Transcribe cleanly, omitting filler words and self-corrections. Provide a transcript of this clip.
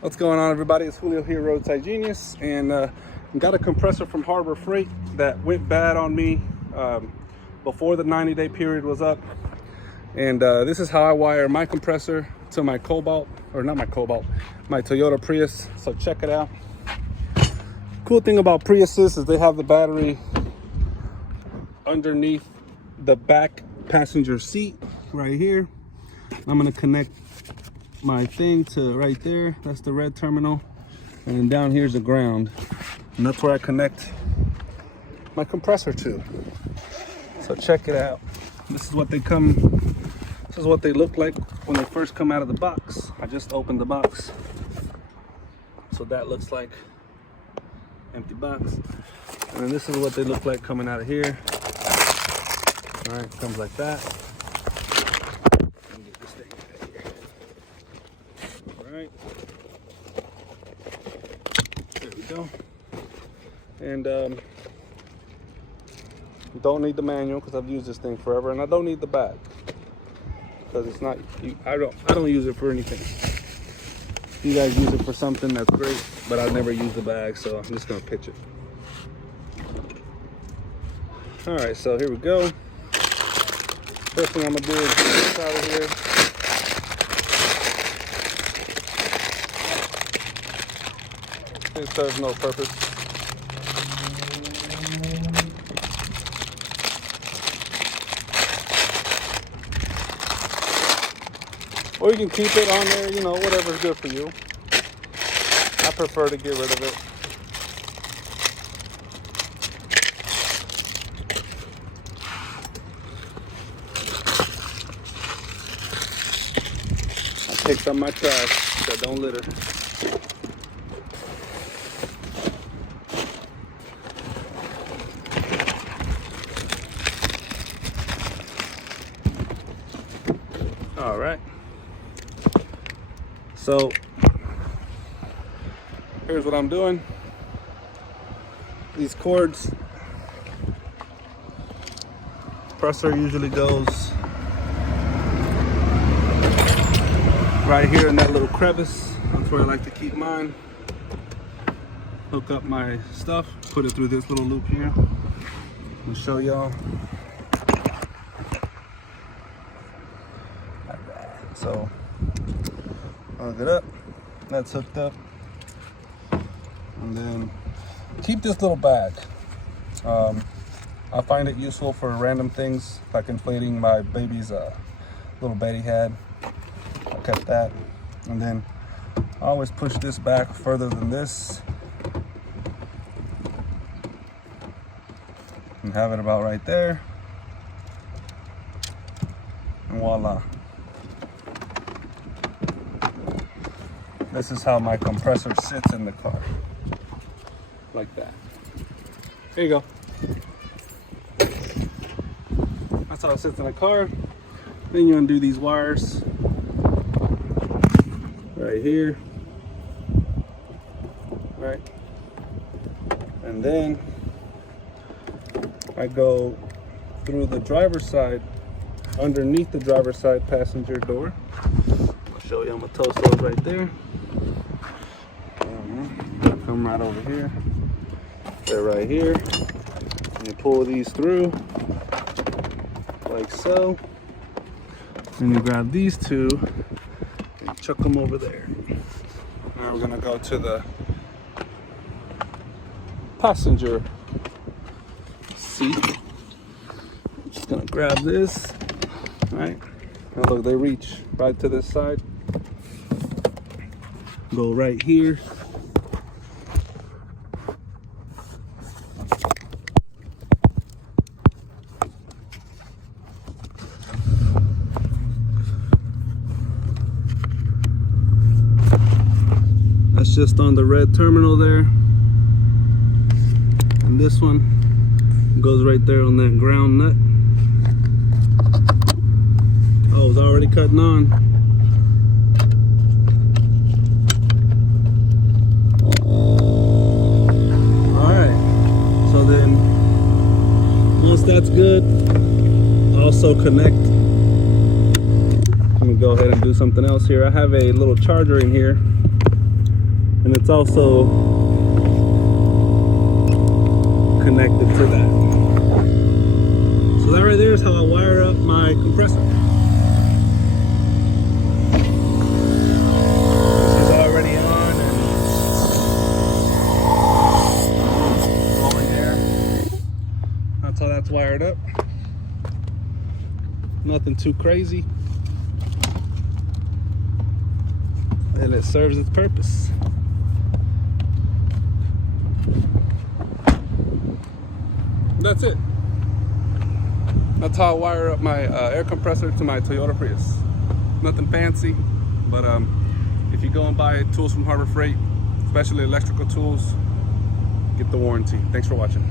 What's going on, everybody? It's Julio here, Roadside Genius, and got a compressor from Harbor Freight that went bad on me before the 90-day period was up. And this is how I wire my compressor to my Cobalt, or not my Cobalt, my Toyota Prius. So check it out. Cool thing about Priuses is they have the battery underneath the back passenger seat right here. I'm gonna connect my thing to right there. That's the red terminal, and then down here's the ground, and that's where I connect my compressor to. So check it out. This is what they look like when they first come out of the box. I just opened the box, so that looks like empty box. And then this is what they look like coming out of here. All right, comes like that. Right, there we go. And don't need the manual because I've used this thing forever, and I don't need the bag because it's not. I don't use it for anything. You guys use it for something, that's great, but I've never used the bag, so I'm just gonna pitch it. All right, so here we go. First thing I'm gonna do is get this out of here. It serves no purpose. Or you can keep it on there, you know, whatever's good for you. I prefer to get rid of it. I picked up my trash, so don't litter. All right, so here's what I'm doing. These cords, compressor usually goes right here in that little crevice. That's where I like to keep mine. Hook up my stuff, put it through this little loop here. I'll show y'all. So hook it up, that's hooked up, and then keep this little bag. I find it useful for random things, like inflating my baby's little Betty head. I kept that, and then I always push this back further than this and have it about right there, and voila. This is how my compressor sits in the car, like that. There you go. That's how it sits in the car. Then you undo these wires right here, right? And then I go through the driver's side, underneath the driver's side passenger door. I'll show you, I'm gonna toast those right there. Come right over here. They're right here. And you pull these through like so. And you grab these two and chuck them over there. Now we're gonna go to the passenger seat. I'm just gonna grab this, right? Now look, they reach right to this side. Go right here. That's just on the red terminal there. And this one goes right there on that ground nut. Oh, it's already cutting on. Alright, so then once that's good, also connect. I'm gonna go ahead and do something else here. I have a little charger in here and it's also connected to that. So that right there is how I wire up my compressor. This is already on and blowing air. That's how that's wired up. Nothing too crazy. And it serves its purpose. That's it. That's how I wire up my air compressor to my Toyota Prius. Nothing fancy, but if you go and buy tools from Harbor Freight, especially electrical tools, get the warranty. Thanks for watching.